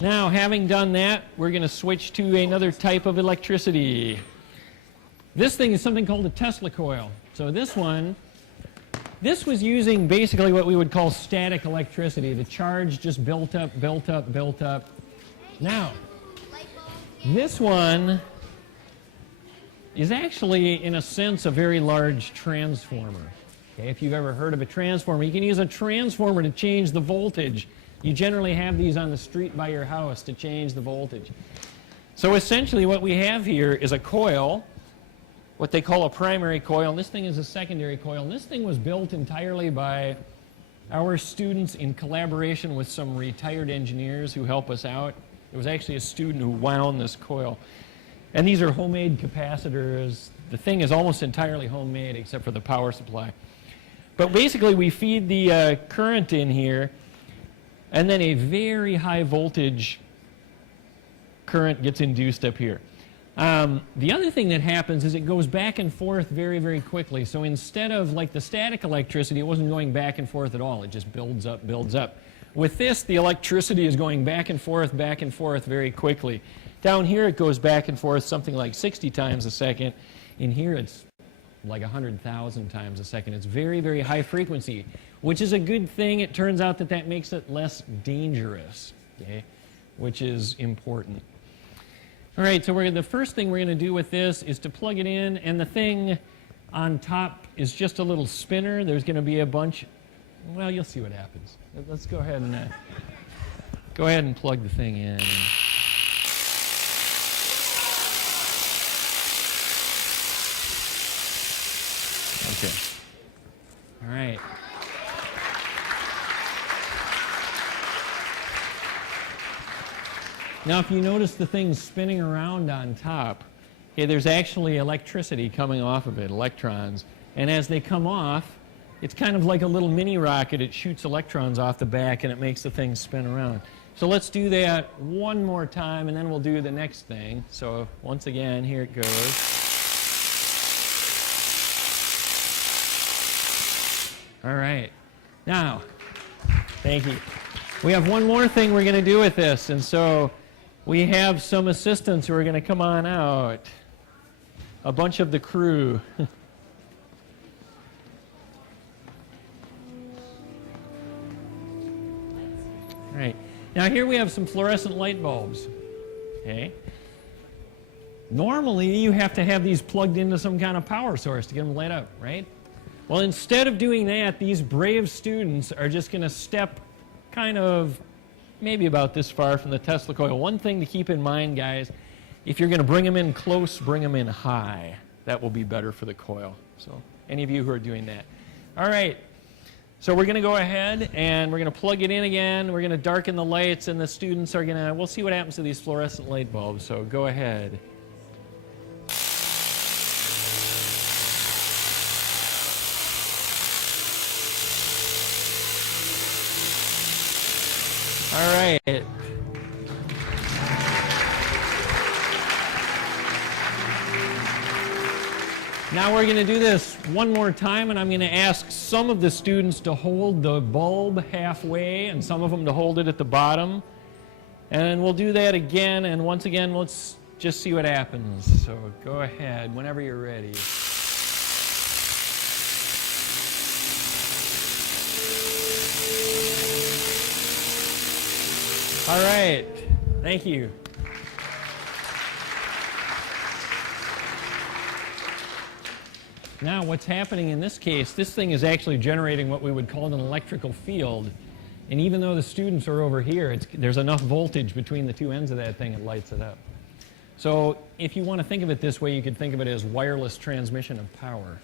Now, having done that, we're going to switch to another type of electricity. This thing is something called a Tesla coil. So this was using basically what we would call static electricity. The charge just built up, built up, built up. Now, this one is actually, in a sense, a very large transformer. Okay, if you've ever heard of a transformer, you can use a transformer to change the voltage. You generally have these on the street by your house to change the voltage. So essentially what we have here is a coil, what they call a primary coil, and this thing is a secondary coil. And this thing was built entirely by our students in collaboration with some retired engineers who help us out. It was actually a student who wound this coil. And these are homemade capacitors. The thing is almost entirely homemade except for the power supply. But basically we feed the current in here, and then a very high voltage current gets induced up here. The other thing that happens is it goes back and forth very, very quickly. So instead of like the static electricity, it wasn't going back and forth at all. It just builds up, builds up. With this, the electricity is going back and forth very quickly. Down here, it goes back and forth something like 60 times a second. In here, it's like 100,000 times a second. It's very, very high frequency, which is a good thing. It turns out that that makes it less dangerous, okay, which is important. All right, so the first thing we're going to do with this is to plug it in, and the thing on top is just a little spinner. There's going to be a bunch. Well, you'll see what happens. Let's go ahead and plug the thing in. Okay. All right. Now, if you notice the thing spinning around on top, okay, there's actually electricity coming off of it, electrons. And as they come off, it's kind of like a little mini rocket. It shoots electrons off the back, and it makes the thing spin around. So let's do that one more time, and then we'll do the next thing. So once again, here it goes. All right. Now, thank you. We have one more thing we're going to do with this, and so we have some assistants who are going to come on out. A bunch of the crew. All right. Now here we have some fluorescent light bulbs. Okay. Normally you have to have these plugged into some kind of power source to get them lit up, right? Well, instead of doing that, these brave students are just going to step kind of maybe about this far from the Tesla coil. One thing to keep in mind, guys, if you're going to bring them in close, bring them in high. That will be better for the coil. So any of you who are doing that. All right. So we're going to go ahead and we're going to plug it in again. We're going to darken the lights, and the students are going to, we'll see what happens to these fluorescent light bulbs. So go ahead. All right. Now we're going to do this one more time, and I'm going to ask some of the students to hold the bulb halfway and some of them to hold it at the bottom. And we'll do that again, and once again, let's just see what happens. So go ahead whenever you're ready. All right, thank you. Now what's happening in this case, this thing is actually generating what we would call an electrical field. And even though the students are over here, there's enough voltage between the two ends of that thing, it lights it up. So if you want to think of it this way, you could think of it as wireless transmission of power.